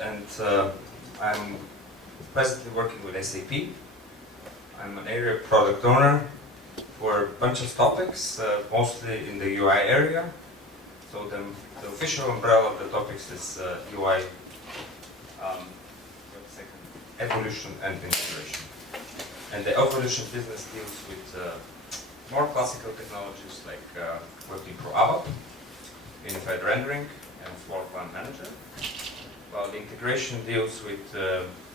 and I'm presently working with SAP. I'm an area product owner for a bunch of topics, mostly in the UI area. So the official umbrella of the topics is UI evolution and integration. And the evolution business deals with more classical technologies like Working Pro ABAP, Unified Rendering, and Floor Plan Manager. While the integration deals with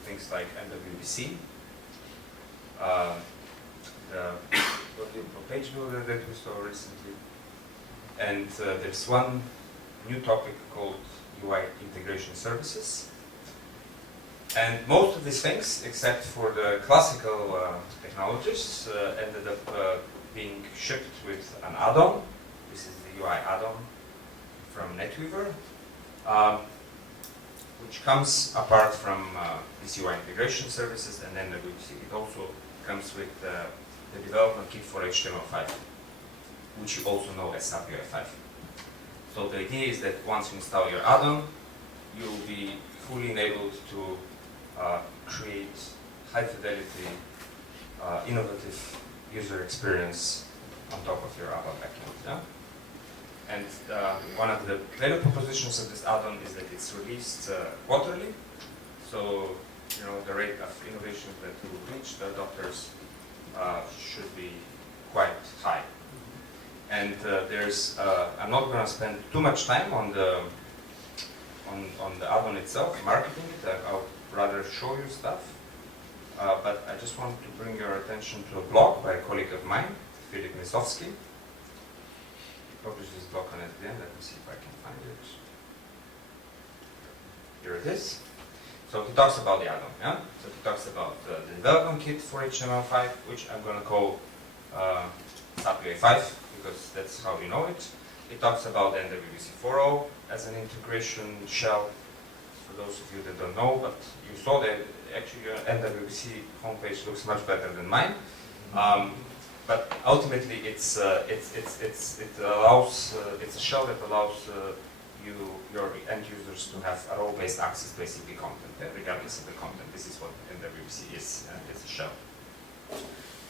things like NWBC, the Working Pro Page Builder that we saw recently, and there's one new topic called UI Integration Services. And most of these things, except for the classical technologies, ended up being shipped with an add-on. This is the UI Addon from NetWeaver, which comes apart from these UI integration services, and then it also comes with the development kit for HTML5, which you also know as SAP UI5. So the idea is that once you install your add-on, you will be fully enabled to create high-fidelity, innovative user experience on top of your ABAP backend. Yeah? And one of the value propositions of this add-on is that it's released quarterly. So, the rate of innovation that will reach the adopters should be quite high. And I'm not going to spend too much time on the add-on itself, marketing it. I'll rather show you stuff. But I just want to bring your attention to a blog by a colleague of mine, Filip Misowski. He published this blog on SDN. Let me see if I can find it. Here it is. So he talks about the add-on. Yeah? So he talks about the development kit for HTML5, which I'm going to call SAP UI5, because that's how we know it. He talks about the NWBC 4.0 as an integration shell. For those of you that don't know, but you saw that actually your NWBC homepage looks much better than mine. But ultimately, it's a shell that allows your end users to have a role-based access, basically content, regardless of the content. This is what NWBC is. It's a shell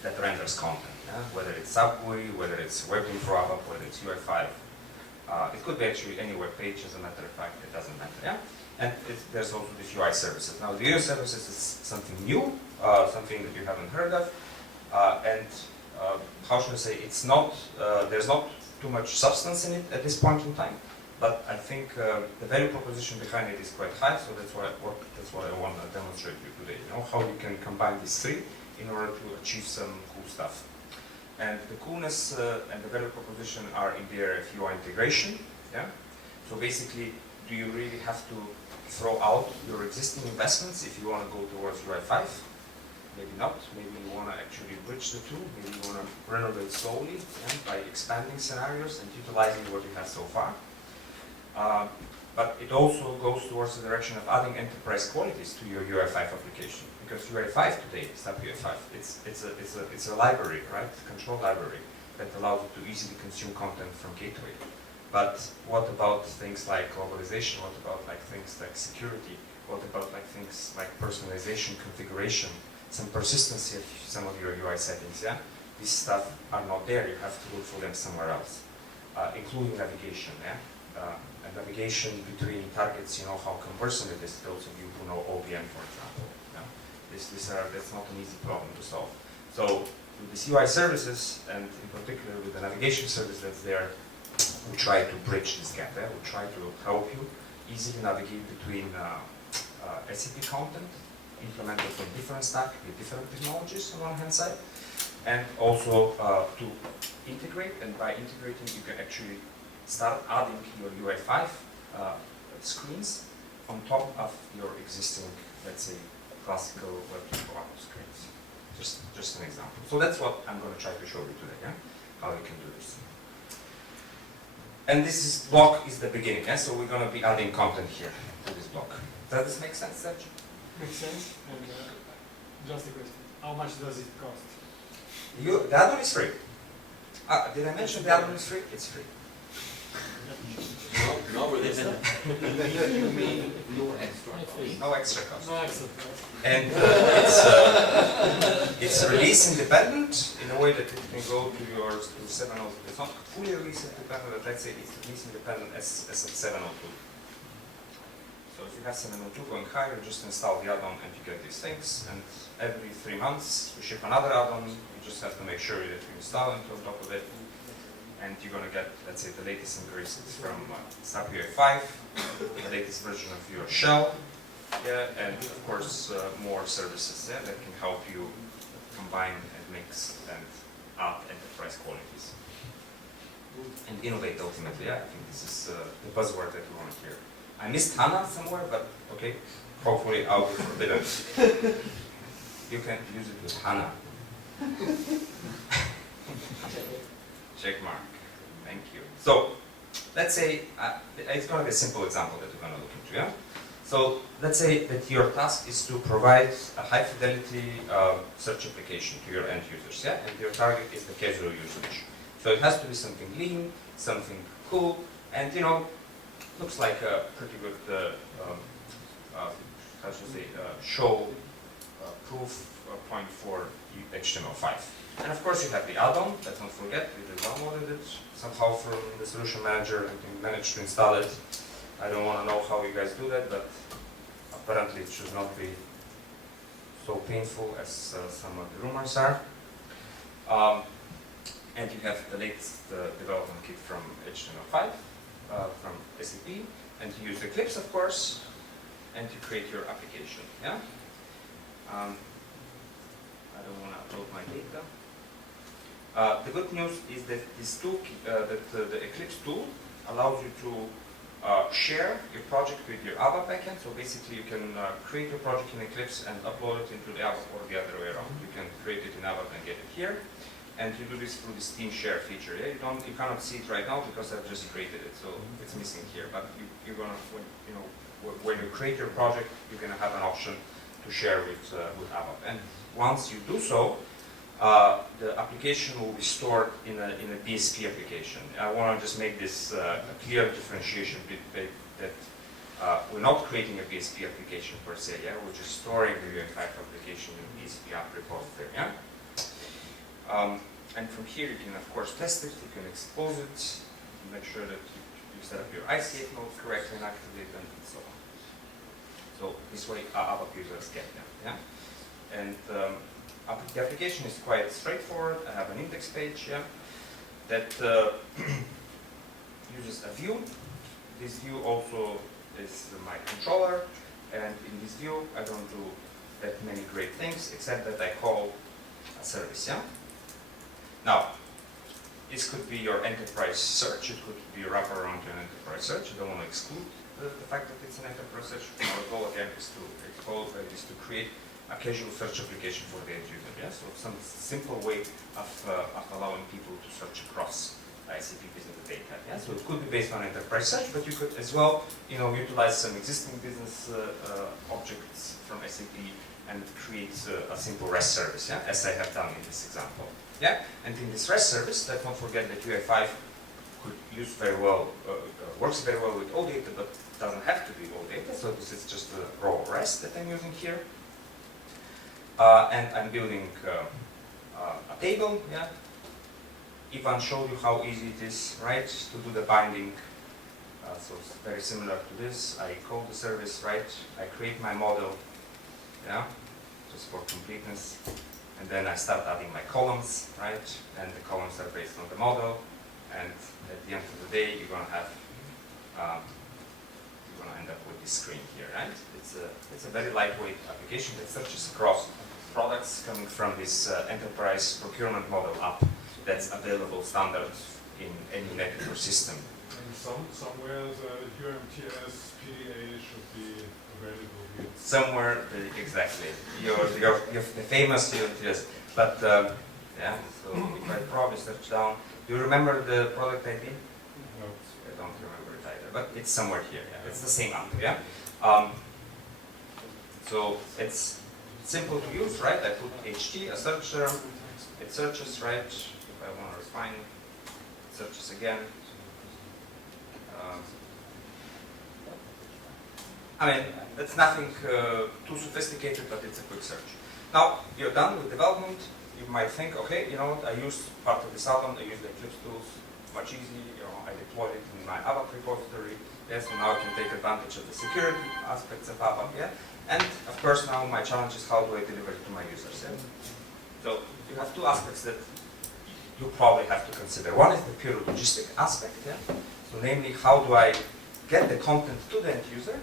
that renders content, whether it's SAP GUI, whether it's Working Pro ABAP, whether it's UI5. It could be actually any web page, as a matter of fact, it doesn't matter. Yeah? And there's also the UI services. Now, the UI services is something new, something that you haven't heard of, and how should I say? It's not. There's not too much substance in it at this point in time. But I think the value proposition behind it is quite high. So that's what I want to demonstrate to you today. How you can combine these three in order to achieve some cool stuff. And the coolness and the value proposition are in the area of UI integration. Yeah. So basically, do you really have to throw out your existing investments if you want to go towards UI5? Maybe not. Maybe you want to actually bridge the two. Maybe you want to renovate slowly by expanding scenarios and utilizing what you have so far. But it also goes towards the direction of adding enterprise qualities to your UI5 application. Because UI5 today, SAP UI5, it's a library, right? Control library that allows you to easily consume content from gateway. But what about things like globalization? What about things like security? What about things like personalization, configuration, some persistency of some of your UI settings? Yeah, these stuff are not there. You have to look for them somewhere else, including navigation. Yeah, and navigation between targets. How cumbersome it is. Those of you who know OBM, for example. Yeah? That's not an easy problem to solve. So with these UI services, and in particular with the navigation service that's there, we try to bridge this gap. We try to help you easily navigate between SAP content implemented from different stack with different technologies on one hand side, and also to integrate. And by integrating, you can actually start adding your UI5 screens on top of your existing, let's say, classical Working Pro ABAP screens. Just an example. So that's what I'm going to try to show you today. Yeah? How you can do this. And this block is the beginning, so we're going to be adding content here to this block. Does this make sense, Sergio? Makes sense. And just a question, how much does it cost? The add-on is free. Did I mention the add-on is free? It's free. No, we're listening. You mean no extra cost? No extra cost. No extra cost. And it's release independent in a way that it can go to your 702. It's not fully release independent, but let's say it's release independent as of 702. So if you have 702 going higher, you just install the add-on and you get these things. And every 3 months, we ship another add-on. You just have to make sure that you install it on top of it. And you're going to get, let's say, the latest increases from SAP UI 5, the latest version of your shell, yeah, and of course more services that can help you combine and mix and add enterprise qualities. And innovate ultimately, yeah, I think this is the buzzword that we want to hear. I missed HANA somewhere, but okay, hopefully I'll be forbidden. You can use it with HANA. Check mark. Thank you. So, let's say, it's going to be a simple example that we're going to look into, yeah? So, let's say that your task is to provide a high-fidelity search application to your end users, yeah? And your target is the casual usage. So, it has to be something lean, something cool, and, you know, looks like a pretty good, how should I say, show proof point for HTML5. And of course you have the add-on, let's not forget, we just downloaded it somehow from the solution manager and we managed to install it. I don't want to know how you guys do that, but apparently it should not be so painful as some of the rumors are. And you have the latest development kit from HTML5, from SAP, and you use Eclipse of course, and you create your application. Yeah? I don't want to upload my data. The good news is that this tool, the Eclipse tool allows you to share your project with your ABAP backend. So basically, you can create your project in Eclipse and upload it into the ABAP, or the other way around. You can create it in ABAP and get it here, and you do this through this team share feature. Yeah? You cannot see it right now because I've just created it, so it's missing here. But you're gonna, when you create your project, you're gonna have an option to share with ABAP. And once you do so, the application will be stored in a BSP application. I want to just make this a clear differentiation that we're not creating a BSP application per se. Yeah, we're just storing the UI5 application in BSP app repository. Yeah, and from here you can of course test it. You can expose it, make sure that you set up your ICF nodes correctly and activate them, and so on. So this way, ABAP users get them. Yeah, and the application is quite straightforward. I have an index page, yeah, that uses a view. This view also is my controller, and in this view I don't do that many great things except that I call a service. Yeah. Now, this could be your enterprise search. It could be a wraparound to an enterprise search. I don't want to exclude the fact that it's an enterprise search. Our goal again is to create a casual search application for the end user. Yeah? So some simple way of allowing people to search across ICP business data. Yeah? So it could be based on enterprise search, but you could as well, utilize some existing business objects from SAP and create a simple REST service, yeah? As I have done in this example. Yeah? And in this REST service, let's not forget that UI5 could use very well, works very well with all data, but doesn't have to be all data. So this is just a raw REST that I'm using here. And I'm building a table, yeah. Ivan showed you how easy it is, right, to do the binding. So it's very similar to this. I call the service, right, I create my model, yeah, just for completeness. And then I start adding my columns, right, and the columns are based on the model. And at the end of the day, you're gonna have, you're gonna end up with this screen here, right? It's a very lightweight application that searches across products coming from this enterprise procurement model app that's available standard in any NetWeaver system. And somewhere the UMTS PDA should be available here. Somewhere, exactly. You're the famous UMTS. But yeah, so if I probably search down, do you remember the product ID? No. I don't remember it either, but it's somewhere here. Yeah. It's the same app, yeah. So it's simple to use, right? I put HT, a search term, it searches, right? If I want to refine it, it searches again. I mean, that's nothing too sophisticated, but it's a quick search. Now, you're done with development. You might think, okay, you know what, I used part of this add-on, I use the Eclipse tools, much easy, you know, I deployed it in my ABAP repository. Yes, so now I can take advantage of the security aspects of ABAP, yeah? And of course now my challenge is how do I deliver it to my users, yeah? So you have two aspects that you probably have to consider. One is the pure logistic aspect, yeah? So namely, how do I get the content to the end user,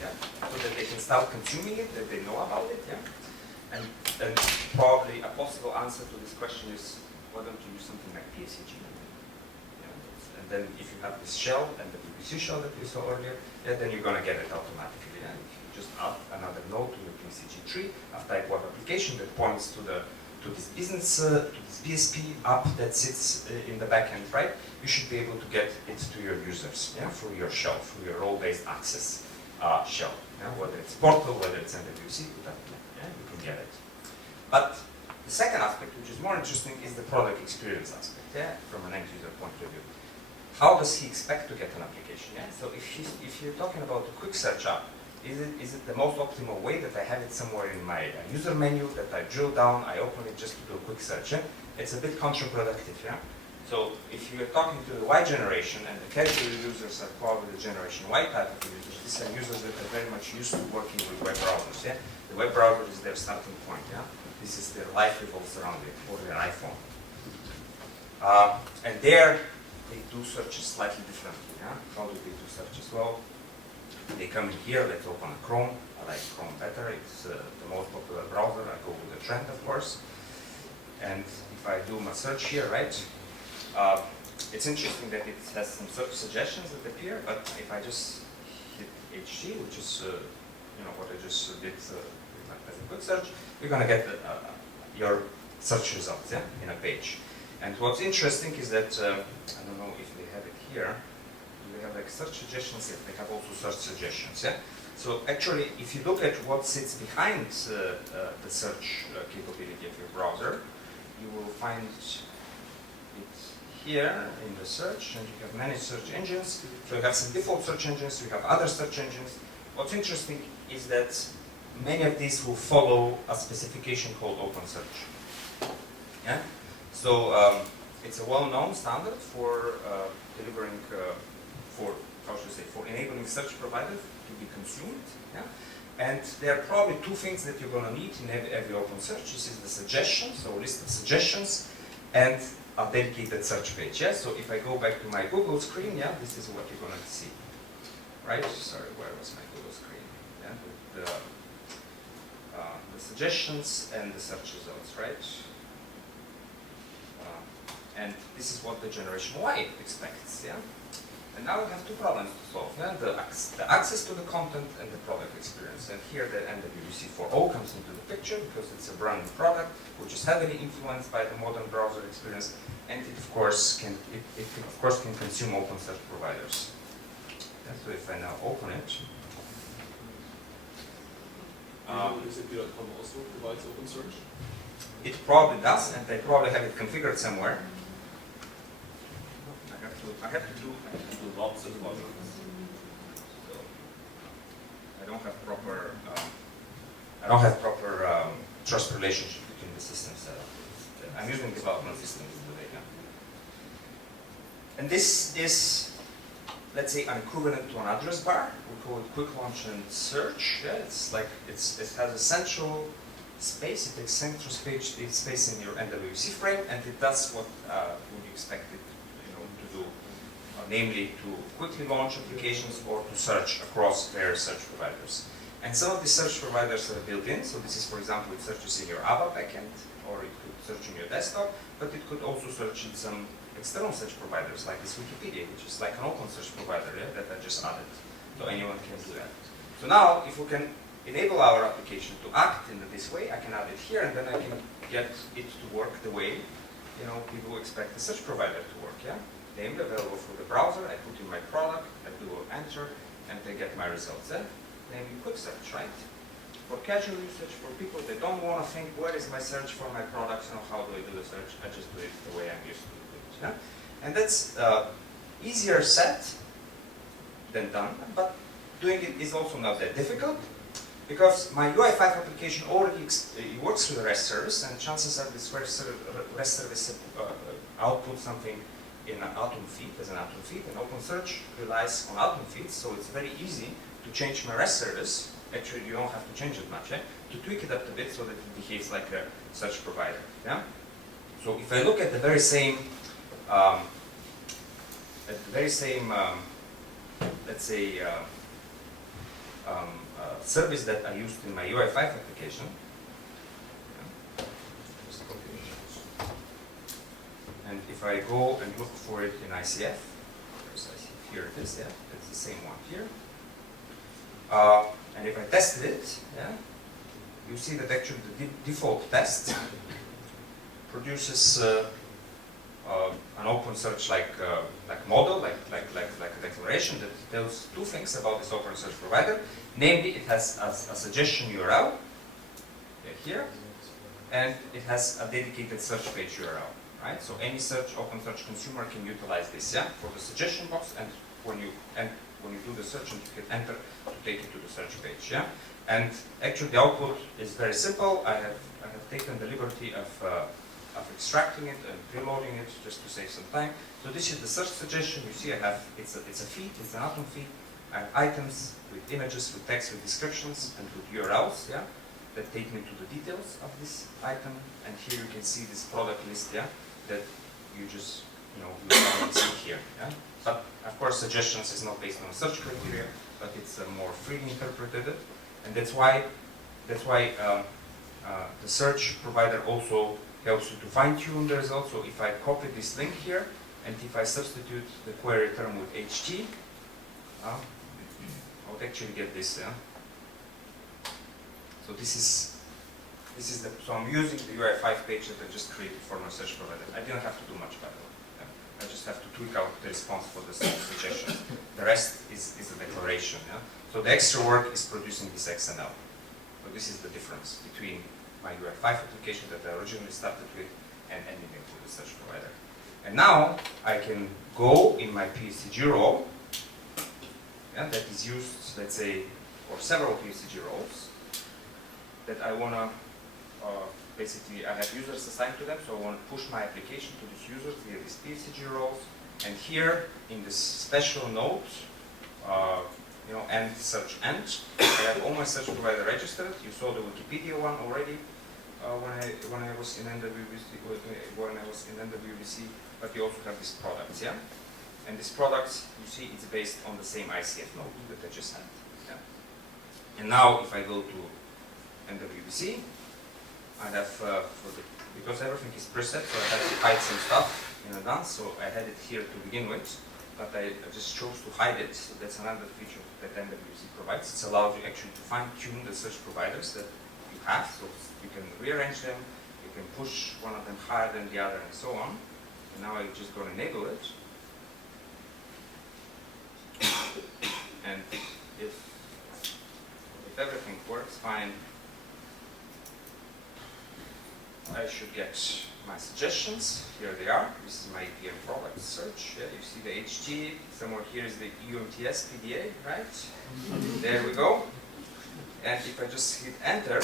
yeah? So that they can start consuming it, that they know about it, yeah? And then probably a possible answer to this question is, why don't you use something like PSEG? Yeah? And then if you have this shell and the BBC shell that we saw earlier, yeah, then you're going to get it automatically. Yeah? If you just add another node to your PSEG tree of type web application that points to this business, to this BSP app that sits in the backend, right? You should be able to get it to your users, yeah, through your shell, through your role-based access shell, yeah? Whether it's Portal, whether it's NWC, yeah, you can get it. But the second aspect, which is more interesting, is the product experience aspect, yeah, from an end user point of view. How does he expect to get an application? Yeah? So if you're talking about a quick search app, is it the most optimal way that I have it somewhere in my user menu, that I drill down, I open it just to do a quick search? Yeah? It's a bit counterproductive. Yeah? So if you're talking to the Y generation, and the casual users are probably the generation Y type of users, these are users that are very much used to working with web browsers. Yeah? The web browser is their starting point. Yeah? This is their life revolves around it, or their iPhone. And there, they do searches slightly differently. Yeah? How do they do searches? Well, they come in here, let's open a Chrome. I like Chrome better, it's the most popular browser. I go with the trend, of course. And if I do my search here, right, it's interesting that it has some search suggestions that appear, but if I just hit HT, which is you know, what I just did as a quick search, you're going to get your search results, yeah, in a page. And what's interesting is that, I don't know if they have it here, they have like search suggestions, yeah, they have also search suggestions, yeah? So actually, if you look at what sits behind the search capability of your browser, you will find it here in the search, and you have many search engines. So you have some default search engines, you have other search engines. What's interesting is that many of these will follow a specification called OpenSearch. Yeah? So it's a well-known standard for delivering, for enabling search providers to be consumed. Yeah? And there are probably two things that you're going to need in every open search. This is the suggestions, so a list of suggestions, and a dedicated search page. Yeah? So if I go back to my Google screen, yeah, this is what you're going to see. Right? Sorry, where was my Google screen? Yeah? The suggestions and the search results, right? And this is what the generation Y expects. Yeah? And now we have two problems to solve. Yeah? The access to the content and the product experience. And here the NWC4O comes into the picture because it's a brand new product which is heavily influenced by the modern browser experience, and it of course can consume open search providers. Yeah, so if I now open it, SAP.com also provides open search? it probably does, and they probably have it configured somewhere. I have to do lots of modules. So I don't have proper trust relationship between the systems. I'm using development systems today. Yeah? And this is, let's say, an equivalent to an address bar. We call it quick launch and search. Yeah? It's like it has a central space. It takes central space in your NWC frame, and it does what would you expect it, to do. Namely, to quickly launch applications or to search across various search providers. And some of these search providers are built in. So this is, for example, it searches in your ABAP backend, or it could search in your desktop, but it could also search in some external search providers, like this Wikipedia, which is like an open search provider, yeah, that I just added. So anyone can do that. So now, if we can enable our application to act in this way, I can add it here, and then I can get it to work the way people expect the search provider to work. Yeah. Named available through the browser, I put in my product, I do enter, and they get my results. Named quick search, right? For casual usage, for people that don't want to think, where is my search for my products, how do I do the search? I just do it the way I'm used to do it. Yeah? And that's easier said than done, but doing it is also not that difficult, because my UI5 application already it works with the REST service, and chances are this REST service outputs something in an Atom feed, as an Atom feed, and OpenSearch relies on Atom feeds, so it's very easy to change my REST service. Actually, you don't have to change it much, to tweak it up a bit so that it behaves like a search provider. Yeah. So if I look at the very same, let's say, service that I used in my UI5 application. And if I go and look for it in ICF, here it is, it's the same one here. And if I tested it, you see that actually the default test produces an OpenSearch like model, like a declaration that tells two things about this OpenSearch provider. Namely, it has a suggestion URL here, and it has a dedicated search page URL. Right? So any OpenSearch consumer can utilize this, for the suggestion box, and when you do the search, and you hit enter to take it to the search page, And actually, the output is very simple. I have taken the liberty of extracting it and preloading it just to save some time. So this is the search suggestion. You see, it's a feed. It's an Atom feed. I have items with images, with text, with descriptions, and with URLs, that take me to the details of this item. And here you can see this product list, that you just, you see here, But of course, suggestions is not based on search criteria, but it's more freely interpreted, and that's why the search provider also helps you to fine-tune the result. So if I copy this link here, and if I substitute the query term with HT, I would actually get this. So so I'm using the UI5 page that I just created for my search provider. I didn't have to do much, by the way. I just have to tweak out the response for the suggestions. The rest is a declaration. So the extra work is producing this XML. So this is the difference between my UI5 application that I originally started with and ending it with the search provider. And now I can go in my PSCG role, that is used, let's say, for several PSCG roles, that I want to basically, I have users assigned to them, so I want to push my application to these users via these PSCG roles. And here, in this special node, and search end, I have all my search provider registered. You saw the Wikipedia one already when I was in NWVC, but you also have these products, And these products, you see, it's based on the same ICF node that I just had. And now, if I go to NWVC, I have, because everything is preset, so I have to hide some stuff in advance, so I had it here to begin with, but I just chose to hide it, so that's another feature that NWVC provides. It allows you actually to fine-tune the search providers that you have, so you can rearrange them, you can push one of them higher than the other, and so on. And now I'm just going to enable it. And if everything works fine, I should get my suggestions. Here they are. This is my EPM product search. You see the HT. Somewhere here is the UMTS PDA, right? There we go. And if I just hit enter,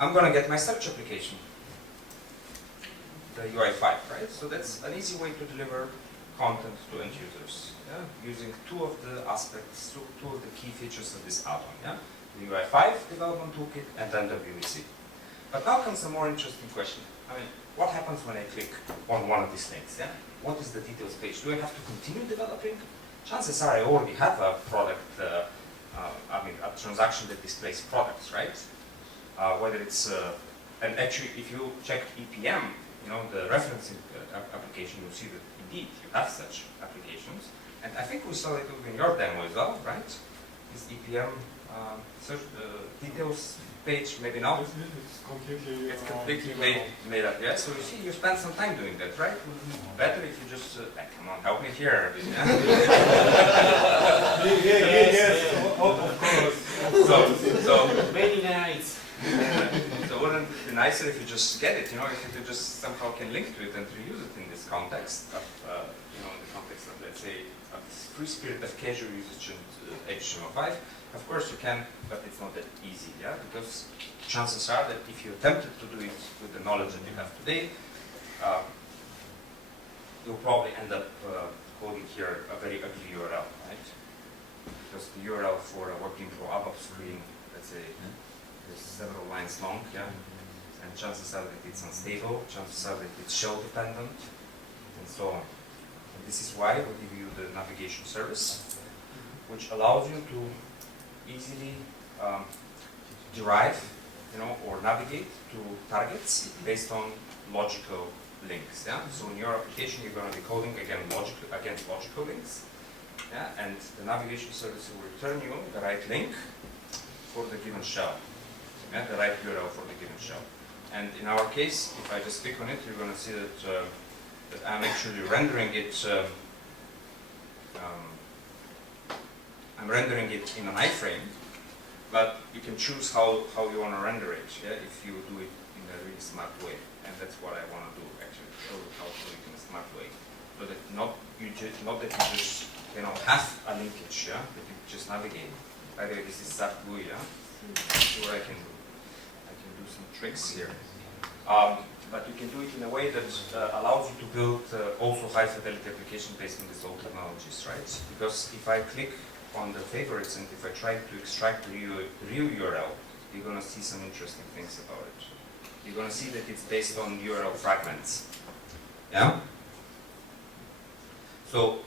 I'm going to get my search application, the UI5, right? So that's an easy way to deliver content to end users, using two of the aspects, two of the key features of this add-on, the UI5 development toolkit and then WVC. But now comes a more interesting question. I mean, what happens when I click on one of these links? What is the details page? Do I have to continue developing? Chances are I already have a product, a transaction that displays products, right? Whether it's, and actually if you check EPM, the referencing application, you'll see that indeed you have such applications. And I think we saw it in your demo as well, right? This EPM search details page, maybe not. It's completely made up, So you see, you spend some time doing that, right? Better if you just, come on, help me here. Yes, of course. So Many nights. So wouldn't it be nicer if you just get it, if you just somehow can link to it and reuse it in this context of, context of, let's say, a free spirit of casual usage in HTML5, of course you can, but it's not that easy, yeah? Because chances are that if you attempted to do it with the knowledge that you have today, you'll probably end up coding here a very ugly URL, right? Because the URL for a working pro ABAP screen, let's say, is several lines long, yeah? And chances are that it's unstable, chances are that it's shell dependent, and so on. And this is why we give you the navigation service, which allows you to easily derive, or navigate to targets based on logical links. Yeah. So in your application, you're going to be coding against logical links. Yeah. And the navigation service will return you the right link for the given shell. Yeah, the right URL for the given shell. And in our case, if I just click on it, you're going to see that that I'm actually rendering it. I'm rendering it in an iframe, but you can choose how you want to render it. Yeah, if you do it in a really smart way, and that's what I want to do actually, show you how to do it in a smart way, so that not that you just have a linkage, yeah, that you just navigate. By the way, this is SAP GUI, yeah. See what I can do. I can do some tricks here. But you can do it in a way that allows you to build also high fidelity application based on these old technologies, right? Because if I click on the favorites and if I try to extract the real URL, you're going to see some interesting things about it. You're going to see that it's based on URL fragments. Yeah? So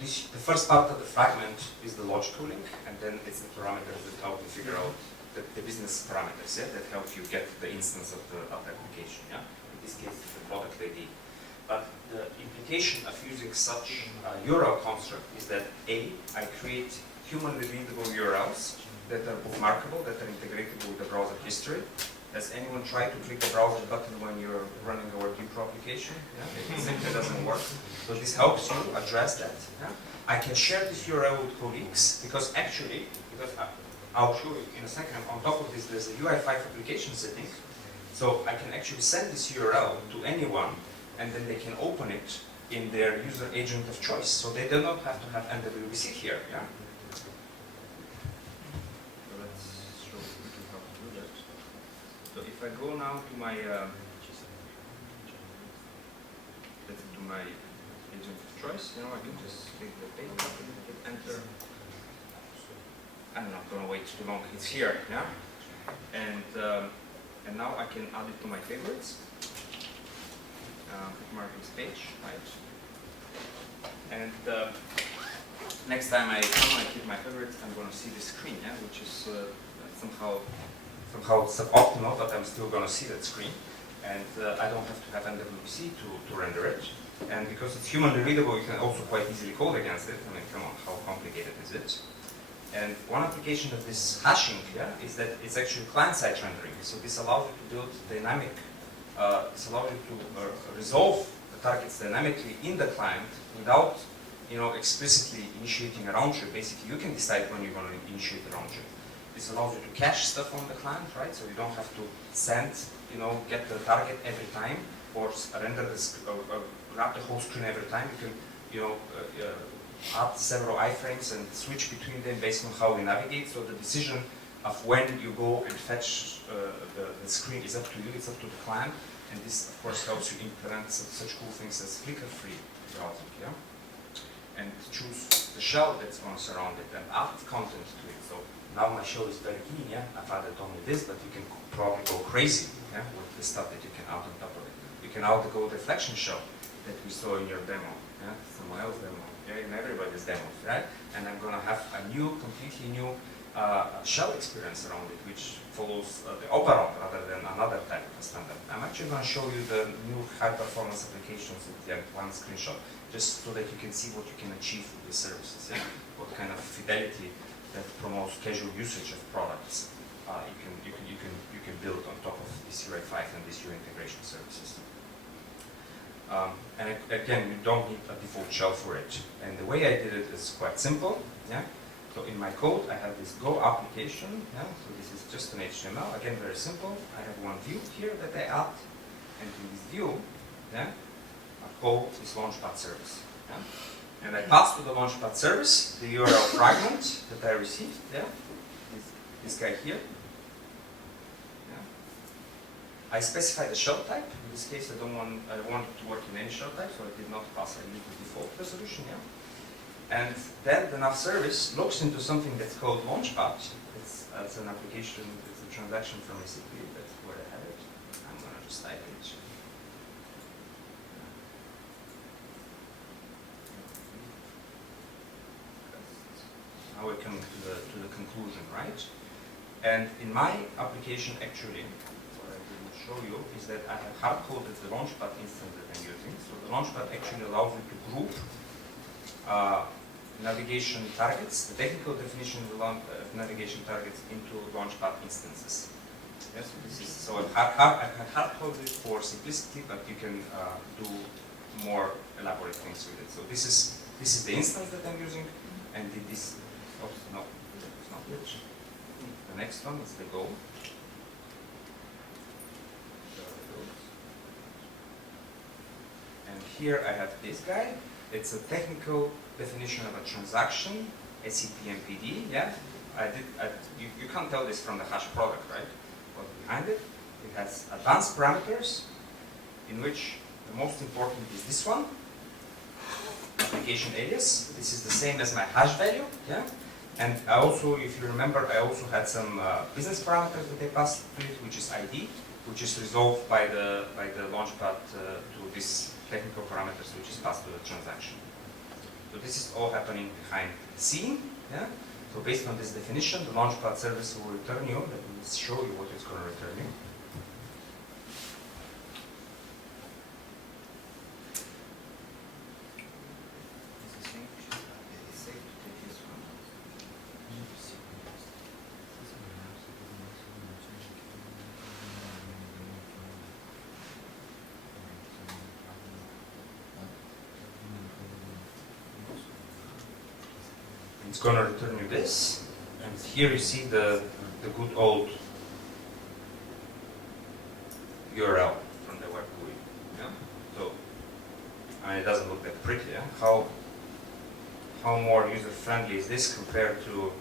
the first part of the fragment is the logical link, and then it's the parameters that help you figure out the business parameters, yeah, that help you get the instance of the application. Yeah? In this case, it's the product ID. But the implication of using such a URL construct is that A, I create humanly readable URLs that are bookmarkable, that are integratable with the browser history. Has anyone tried to click the browser button when you're running a Word Pro application? Yeah? It simply doesn't work. So this helps you address that. Yeah? I can share this URL with colleagues because actually, I'll show you in a second, on top of this there's a UI5 application setting. So I can actually send this URL to anyone, and then they can open it in their user agent of choice. So they do not have to have NWVC here. Yeah? So let's show you how to do that. So if I go now to my agent of choice, I can just click the paste button, hit enter. I'm not going to wait too long. It's here, yeah. And now I can add it to my favorites. Bookmark this page, right? And next time I hit my favorites, I'm going to see this screen, yeah, which is somehow suboptimal, but I'm still going to see that screen. And I don't have to have NWVC to render it. And because it's humanly readable, you can also quite easily code against it. I mean, come on, how complicated is it? And one application of this hashing, yeah, is that it's actually client-side rendering. So this allows you to build dynamic. This allows you to resolve the targets dynamically in the client without, explicitly initiating a round trip. Basically, you can decide when you're going to initiate a round trip. This allows you to cache stuff on the client, right? So you don't have to send, get the target every time or render this, grab the whole screen every time. You can, add several iframes and switch between them based on how we navigate. So the decision of when you go and fetch the screen is up to you, it's up to the client. And this, of course, helps you implement such cool things as flicker-free browsing, yeah? And choose the shell that's going to surround it and add content to it. So now my shell is very clean, yeah? I've added only this, but you can probably go crazy, yeah, with the stuff that you can add on top of it. You can add the code reflection shell that we saw in your demo, yeah? Someone else's demo. Yeah, in everybody's demos, right? And I'm going to have a completely new shell experience around it, which follows the Operon rather than another type of standard. I'm actually going to show you the new high-performance applications with the one screenshot, just so that you can see what you can achieve with these services, yeah? What kind of fidelity that promotes casual usage of products you can build on top of this UI5 and these UI integration services. And again, you don't need a default shell for it. And the way I did it is quite simple. Yeah. So in my code, I have this Go application. Yeah. So this is just an HTML. Again, very simple. I have one view here that I add, and in this view, yeah, I call this Launchpad service. Yeah? And I pass to the Launchpad service the URL fragment that I received. Yeah? This guy here. Yeah? I specify the shell type. In this case, I want it to work in any shell type, so I did not pass. I used the default resolution. Yeah? And then the nav service looks into something that's called Launchpad. It's an application, it's a transaction from SAP. That's where I have it. I'm going to just type it. Now we come to the conclusion, right? And in my application, actually, what I will show you is that I have hard-coded the Launchpad instance that I'm using. So the Launchpad actually allows you to group navigation targets, the technical definition of navigation targets into Launchpad instances. Yes, so I can hard-code it for simplicity, but you can do more elaborate things with it. So this is the instance that I'm using, and this. Oh no, it's not it. The next one is the goal. And here I have this guy. It's a technical definition of a transaction, SAP MPD. Yeah, you can't tell this from the hash product, right? But behind it, it has advanced parameters, in which the most important is this one, application alias. This is the same as my hash value. Yeah. And I also, if you remember, I also had some business parameters that I passed to it, which is ID, which is resolved by the Launchpad to this technical parameters, which is passed to the transaction. So this is all happening behind the scene. Yeah. So based on this definition, the Launchpad service will return you. Let me show you what it's going to return you. It's going to return you this, and here you see the good old URL from the web GUI. Yeah? So, I mean, it doesn't look that pretty. Yeah? How more user friendly is this compared to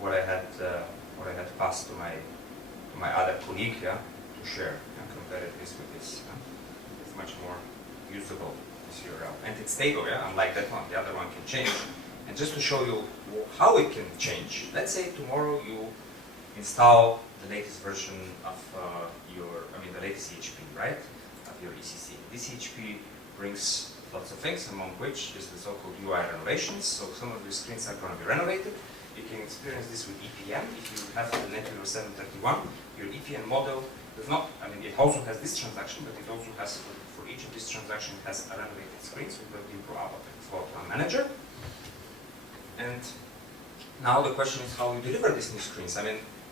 what I had passed to my other colleague, yeah, to share, and compare this with this. Yeah? It's much more usable, this URL, and it's stable. Yeah, unlike that one, the other one can change. And just to show you how it can change, let's say tomorrow you install the latest version of the latest EHP, right, of your ECC. This EHP brings lots of things, among which is the so-called UI renovations. So some of your screens are going to be renovated. You can experience this with EPM. If you have the NetWeaver 731, your EPM model does not, it also has this transaction, but it also has, for each of these transactions, has a renovated screens with built-in Pro Avatar floor plan manager. And now the question is how you deliver these new screens.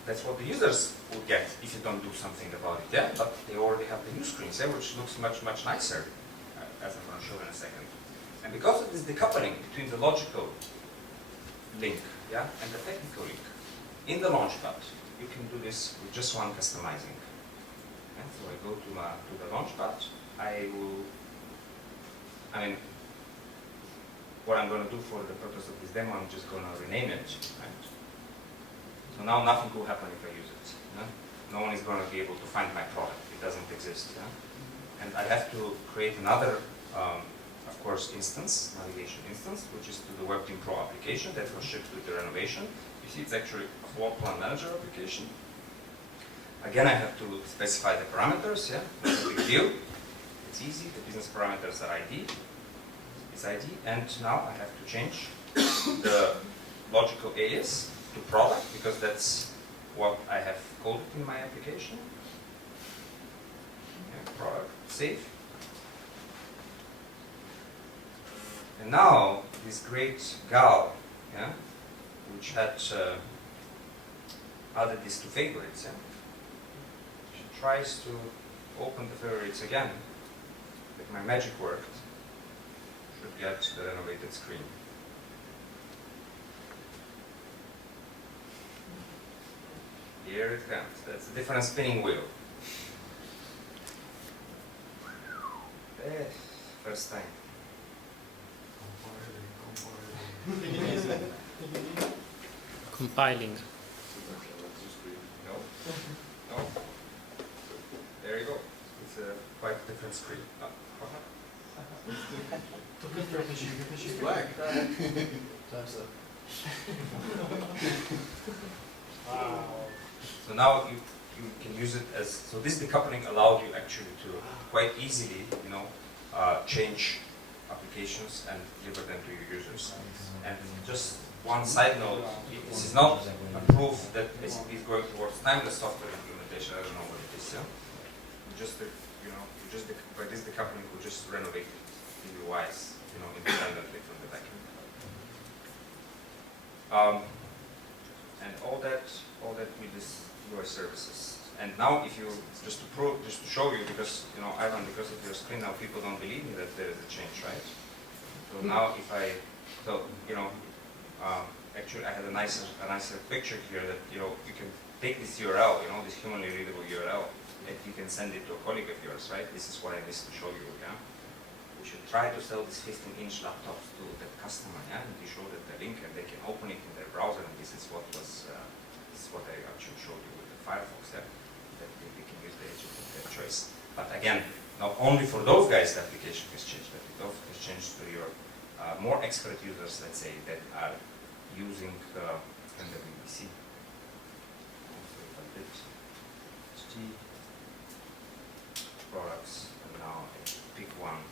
That's what the users would get if you don't do something about it. Yeah, but they already have the new screens, yeah, which looks much nicer, as I'm going to show in a second. And because of this decoupling between the logical link, yeah, and the technical link in the Launchpad, you can do this with just one customizing. And so I go to the Launchpad. What I'm going to do for the purpose of this demo, I'm just going to rename it. Right? So now nothing will happen if I use it. Yeah? No one is going to be able to find my product. It doesn't exist. Yeah? And I have to create another, of course, navigation instance, which is to the WebTeam Pro application that will ship with the renovation. You see, it's actually a floor plan manager application. Again, I have to specify the parameters. Yeah, no big deal. It's easy. The business parameters are ID. Is ID, and now I have to change the logical alias to product, because that's what I have coded in my application. Yeah, product, save. And now this great gal, yeah, which had added this to favorites, yeah, she tries to open the favorites again. If my magic worked, should get the renovated screen. Here it comes. That's a different spinning wheel. First time. Take it easy. Take it easy. Compiling. No? No? There you go. It's a quite different screen. Black. Time's up. Wow. So now you can use it as, so this decoupling allowed you actually to quite easily, change applications and deliver them to your users. And just one side note, this is not a proof that SAP is going towards timeless software implementation. I don't know what it is. Yeah? By this decoupling, we just renovate the UIs, independently from the backend. And all that with this UI services. And now, if you just to show you, because Ivan, because of your screen now, people don't believe me that there is a change, right? So now, actually, I had a nicer picture here that you can take this URL, this humanly readable URL, and you can send it to a colleague of yours, right? This is what I missed to show you. Yeah, we should try to sell these 15-inch laptops to that customer, yeah, and you show them the link, and they can open it in their browser, and this is what I actually showed you with the Firefox, yeah, that they can use the agent of their choice. But again, not only for those guys the application has changed, but it also has changed to your more expert users, let's say, that are using NWBC. Products, and now I pick one.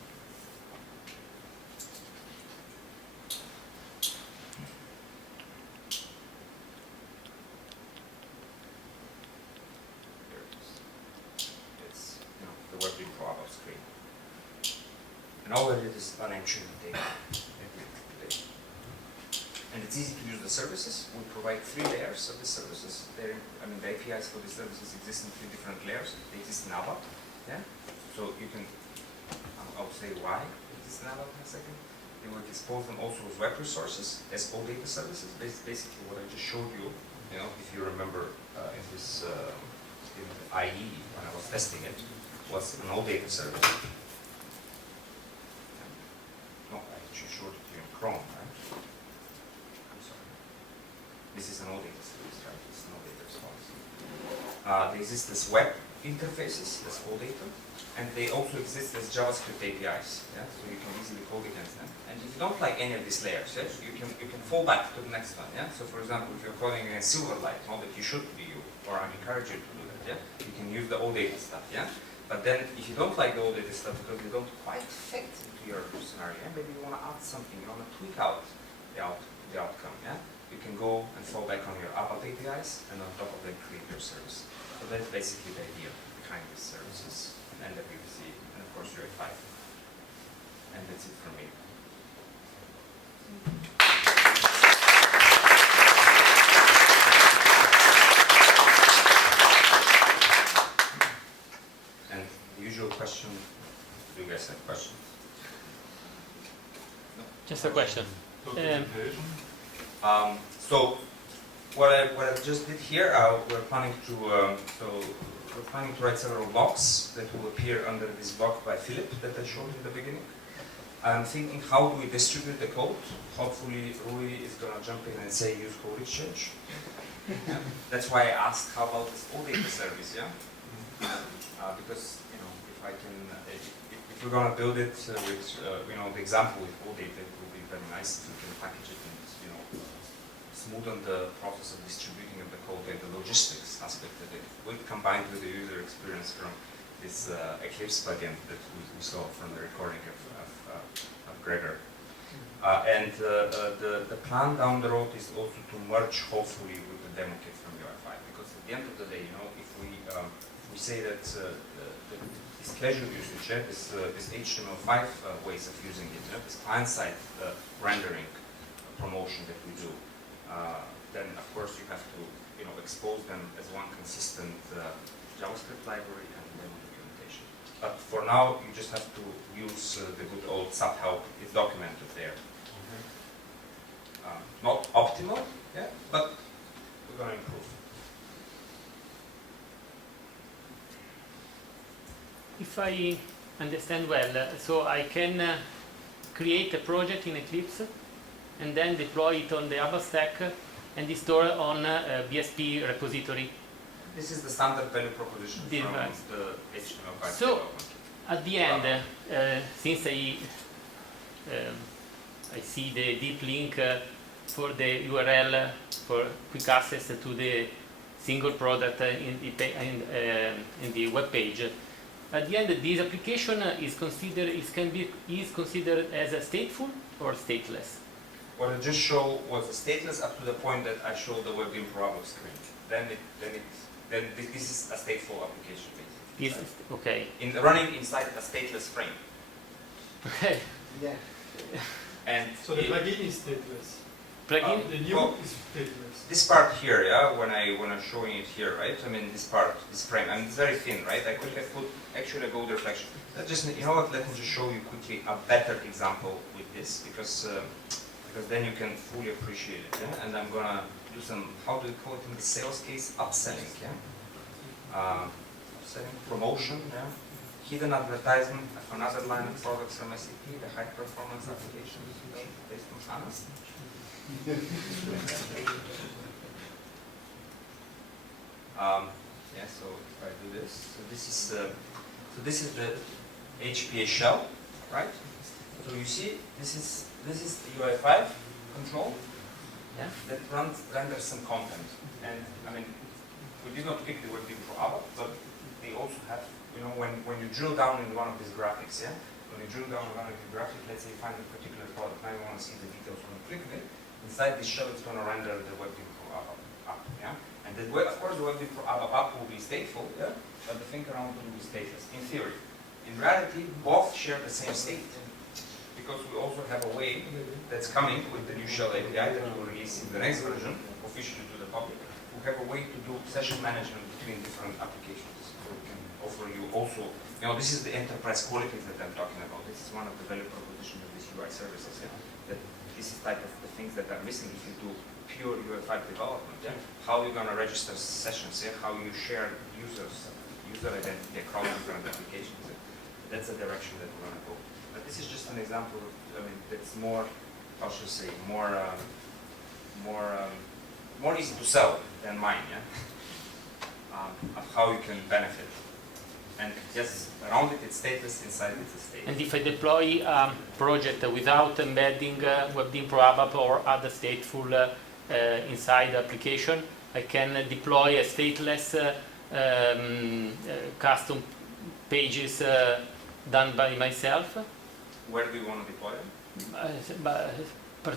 Here it is. It's the web info about screen. And all it is unancient data. And it's easy to use the services. We provide 3 layers of the services. The APIs for the services exist in 3 different layers. They exist in ABAP. Yeah. So you can, I'll say why it exists in ABAP in a second. You will expose them also as web resources, as OData services. Basically, what I just showed you, if you remember in this in the IE when I was testing it, was an OData service. No, I actually showed it to you in Chrome, right? I'm sorry. This is an OData service, right? It's an OData response. They exist as web interfaces, as OData, and they also exist as JavaScript APIs. Yeah? So you can easily code against them. And if you don't like any of these layers, yeah, you can fall back to the next one. Yeah? So for example, if you're coding in Silverlight, not that you should be you, or I encourage you to do that, yeah? You can use the OData stuff. Yeah? But then if you don't like the OData stuff because you don't quite fit into your scenario, yeah? Maybe you want to add something, you want to tweak out the outcome. Yeah? You can go and fall back on your ABAP APIs, and on top of that create your service. So that's basically the idea behind these services, and NWC, and of course UI5. And that's it from me. And the usual question, do you guys have questions? No? Just a question. Documentation. So what I just did here, we're planning to write several blocks that will appear under this block by Philip that I showed in the beginning. I'm thinking, how do we distribute the code? Hopefully Rui is going to jump in and say use code exchange. Yeah. That's why I asked how about this OData service, yeah? Because if we're going to build it with the example with OData, it will be very nice if we can package it and smoothen the process of distributing of the code and the logistics aspect of it, combined with the user experience from this Eclipse plugin that we saw from the recording of Gregor. And the plan down the road is also to merge, hopefully, with the demo kit from UI5, because at the end of the day, if we say that this casual usage, this HTML5 ways of using it, this client-side rendering promotion that we do, then of course you have to expose them as one consistent JavaScript library and demo documentation. But for now, you just have to use the good old SAP help. It's documented there. Not optimal, yeah, but we're going to improve. If I understand well, so I can create a project in Eclipse and then deploy it on the ABAP stack and install on BSP repository. This is the standard value proposition The from device. the HTML5 So, development. at the end, since I see the deep link for the URL for quick access to the single product in the web page. At the end, this application is considered as a stateful or stateless. What I just showed was a stateless up to the point that I showed the WebGame Pro screen. Then this is a stateful application basically. This is okay. Running inside a stateless frame. Okay. Yeah. And So the plugin is stateless. Plugin. The new well, is stateless. this part here, yeah, when I'm showing it here, right? I mean this part, this frame, I mean it's very thin, right? I could have put actually a gold reflection. You know what? Let me just show you quickly a better example with this because then you can fully appreciate it. Yeah? And I'm gonna do some, how do we call it in the sales case? Upselling, yeah. Upselling, promotion, yeah. Hidden advertisement of another line of products from SAP, the high performance application based on HANA's. Yeah, so if I do this, so this is the HPA shell, right? So you see, this is the UI5 control, yeah, that renders some content. And I mean, we did not pick the WebGame Pro ABAP, but they also have, you know, when you drill down in one of these graphics, yeah, when you drill down in one of the graphics, let's say you find a particular product, now you want to see the details, when you click it, inside this shell it's going to render the WebGame Pro ABAP app, yeah. And the of course the WebGame Pro ABAP app will be stateful, yeah, but the thing around it will be stateless, in theory. In reality, both share the same state, because we also have a way that's coming with the new shell API that we will release in the next version, officially to the public. We have a way to do session management between different applications. So we can offer you also, you know, this is the enterprise qualities that I'm talking about. This is one of the value propositions of these UI services. Yeah? That this is type of the things that are missing if you do pure UI5 development. Yeah? How you're going to register sessions, yeah? How you share user identity across different applications. Yeah? That's the direction that we're going to go. But this is just an example of, I mean, that's more, how should I say, more easy to sell than mine, yeah? Of how you can benefit. And yes, around it it's stateless, inside it's a state. And if I deploy a project without embedding WebGame Pro ABAP or other stateful inside the application, I can deploy a stateless custom pages done by myself. Where do you want to deploy them?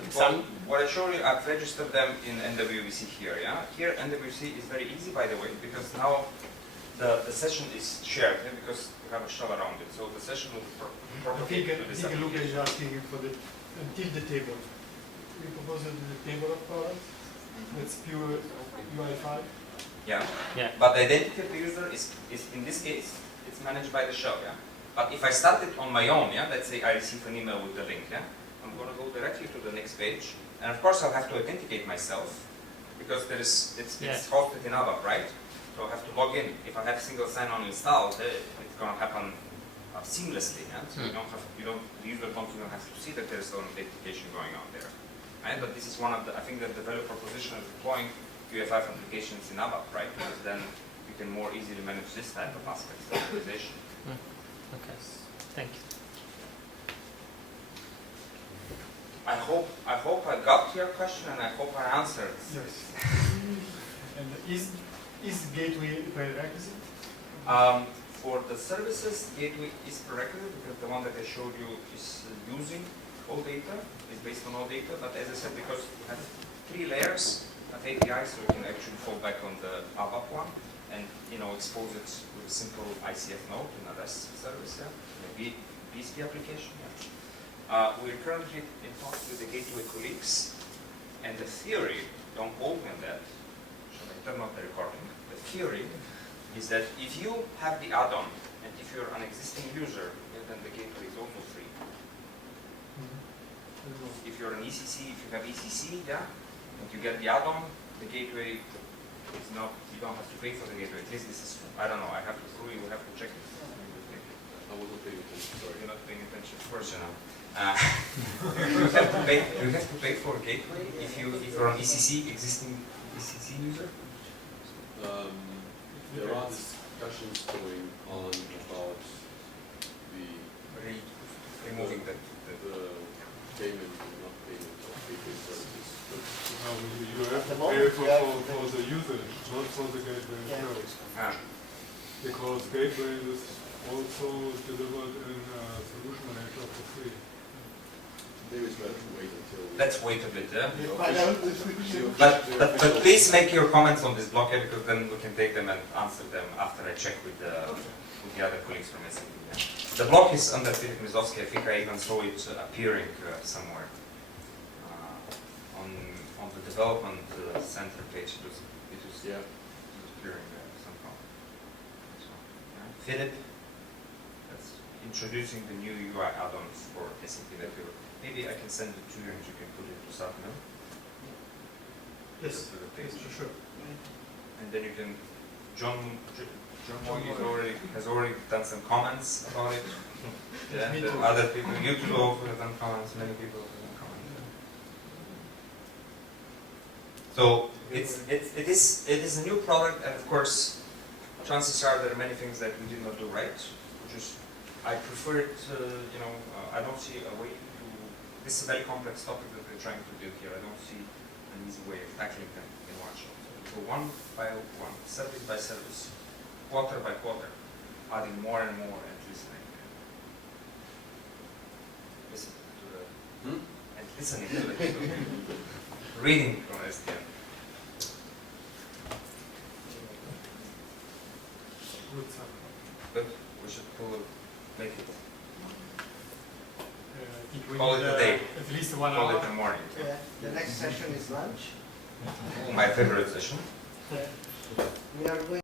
Some What I showed you, I've registered them in NWVC here, yeah? Here NWVC is very easy, by the way, because now the session is shared, yeah? Because we have a shell around it. So the session will I propagate to this think Luca is application. asking for the until the table. We propose the table of products. That's pure UI5. Yeah. Yeah. But the identity of the user is in this case, it's managed by the shell, yeah? But if I start it on my own, yeah, let's say I receive an email with the link, yeah, I'm going to go directly to the next page, and of course I'll have to authenticate myself because it's hosted in ABAP, right? So I have to log in. If I have single sign-on installed, it's going to happen seamlessly, yeah? So the user don't even have to see that there's some authentication going on there, right? But this is one of the, I think that the value proposition of deploying UI5 applications in ABAP, right? Because then you can more easily manage this type of aspects of organization. Okay, thank you. I hope I got to your question and I hope I answered. Yes. And is gateway prerequisite? For the services, gateway is prerequisite because the one that I showed you is using all data, is based on all data. But as I said, because we have 3 layers of APIs, so we can actually fall back on the ABAP one and expose it with a simple ICF node in a REST service, yeah, in a BSP application. Yeah. We're currently in talks with the gateway colleagues, and the theory, don't quote me on that, shall I turn off the recording? The theory is that if you have the add-on, and if you're an existing user, then the gateway is also free. If you're an ECC, if you have ECC, yeah, and you get the add-on, the gateway is not, you don't have to pay for the gateway. At least this is, I don't know, I have to prove, we have to check it. I wasn't paying attention, sorry. You're not paying attention, of course you know. You have to pay for a gateway if you're an existing ECC user. There are discussions going on about the Removing the payment, not payment of gateway services. But You have to the pay moment, for the usage, not for the gateway Yeah. itself. Because gateway is also delivered in Solution Manager for free. maybe it's better to wait until. Let's wait a bit, yeah? the Find official- out if we the can- But please make your comments on this block, because then we can take them and answer them after I check with the other colleagues from SAP. Yeah. The block is under Filip Mizowski. I think I even saw it appearing somewhere on the development center page. It was Yeah. appearing there somehow. So, yeah. Philip, that's introducing the new UI add-ons for SAP NetWeaver. Maybe I can send it to you and you can put it to SAP now. Yes, To the page. for sure. And then you can, John Moy has already done some comments about it. Yeah, Me the too. other people, you too also have done comments, many people have done comments. So it is a new product, and of course, chances are there are many things that we did not do right. I prefer it, I don't see a way to, this is a very complex topic that we're trying to build here. I don't see an easy way of tackling them in one shot. So one by one, service by service, quarter by quarter, adding more and more and listening. Listening to the reading from STM. Good stuff. But we should make it, I think we Call need it a day. at least 1 call hour. it in the morning. Yeah, the next session is lunch. My favorite session. We are going